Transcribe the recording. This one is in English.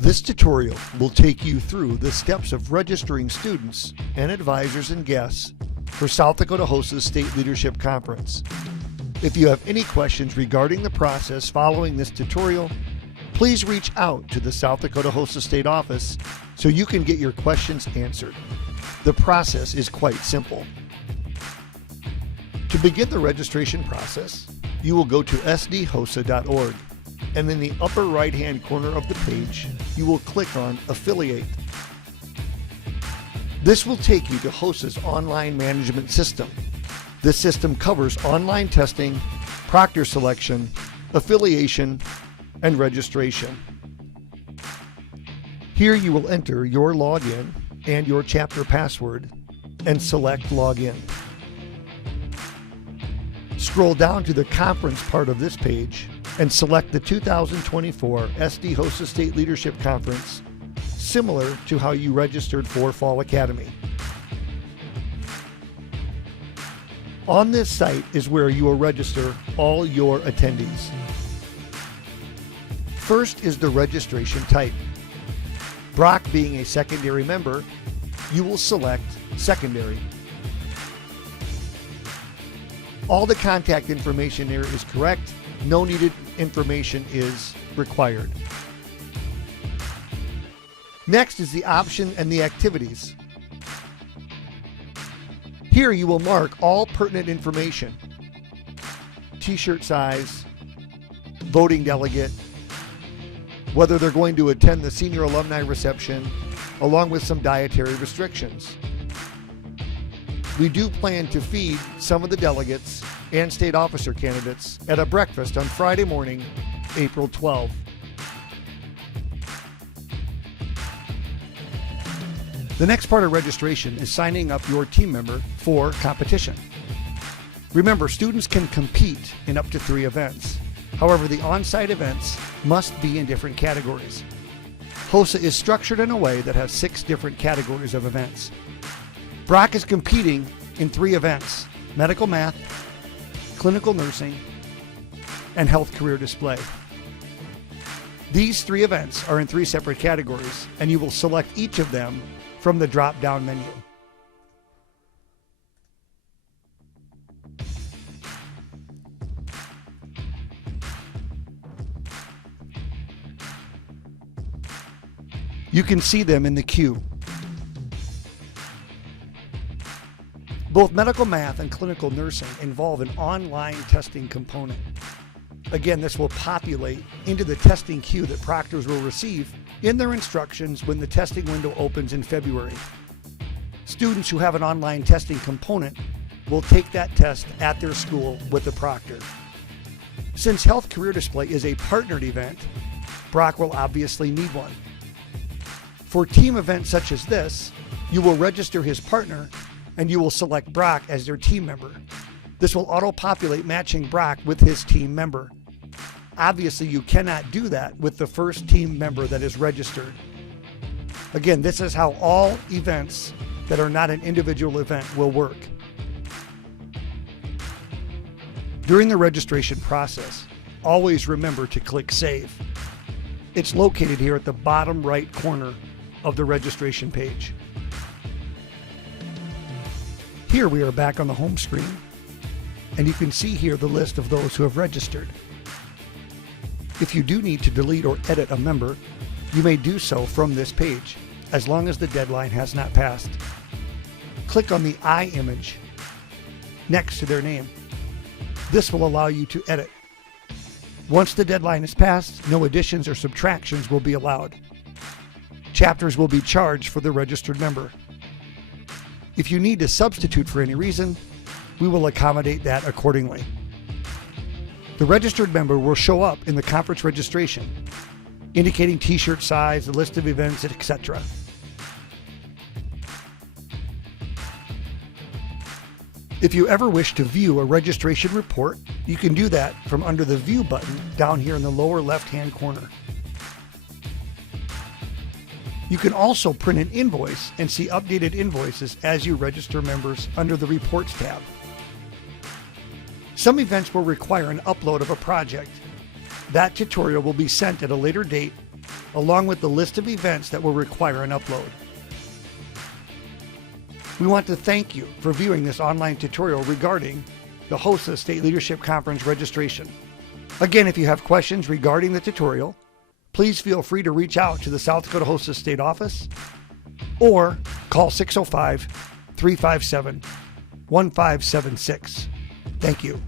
This tutorial will take you through the steps of registering students and advisors and guests for South Dakota HOSA's State Leadership Conference. If you have any questions regarding the process following this tutorial, please reach out to the South Dakota HOSA State Office so you can get your questions answered. The process is quite simple. To begin the registration process, you will go to sdhosa.org, and in the upper right-hand corner of the page, you will click on Affiliate. This will take you to HOSA's online management system. This system covers online testing, proctor selection, affiliation, and registration. Here you will enter your login and your chapter password and select Login. Scroll down to the conference part of this page and select the 2024 SD HOSA State Leadership Conference, similar to how you registered for Fall Academy. On this site is where you will register all your attendees. First is the registration type. Brock being a secondary member, you will select Secondary. All the contact information there is correct. No needed information is required. Next is the option and the activities. Here you will mark all pertinent information: t-shirt size, voting delegate, whether they're going to attend the senior alumni reception, along with some dietary restrictions. We do plan to feed some of the delegates and state officer candidates at a breakfast on Friday morning, April 12. The next part of registration is signing up your team member for competition. Remember, students can compete in up to 3 events. However, the on-site events must be in different categories. HOSA is structured in a way that has 6 different categories of events. Brock is competing in 3 events: medical math, clinical nursing, and health career display. These 3 events are in 3 separate categories, and you will select each of them from the drop-down menu. You can see them in the queue. Both medical math and clinical nursing involve an online testing component. Again, this will populate into the testing queue that proctors will receive in their instructions when the testing window opens in February. Students who have an online testing component will take that test at their school with the proctor. Since Health Career Display is a partnered event, Brock will obviously need one. For team events such as this, you will register his partner and you will select Brock as their team member. This will auto-populate matching Brock with his team member. Obviously, you cannot do that with the first team member that is registered. Again, this is how all events that are not an individual event will work. During the registration process, always remember to click Save. It's located here at the bottom right corner of the registration page. Here we are back on the home screen, and you can see here the list of those who have registered. If you do need to delete or edit a member, you may do so from this page, as long as the deadline has not passed. Click on the eye image next to their name. This will allow you to edit. Once the deadline is passed, no additions or subtractions will be allowed. Chapters will be charged for the registered member. If you need to substitute for any reason, we will accommodate that accordingly. The registered member will show up in the conference registration, indicating t-shirt size, the list of events, etc. If you ever wish to view a registration report, you can do that from under the View button down here in the lower left-hand corner. You can also print an invoice and see updated invoices as you register members under the Reports tab. Some events will require an upload of a project. That tutorial will be sent at a later date along with the list of events that will require an upload. We want to thank you for viewing this online tutorial regarding the HOSA State Leadership Conference registration. Again, if you have questions regarding the tutorial, please feel free to reach out to the South Dakota HOSA State Office or call 605-357-1576. Thank you.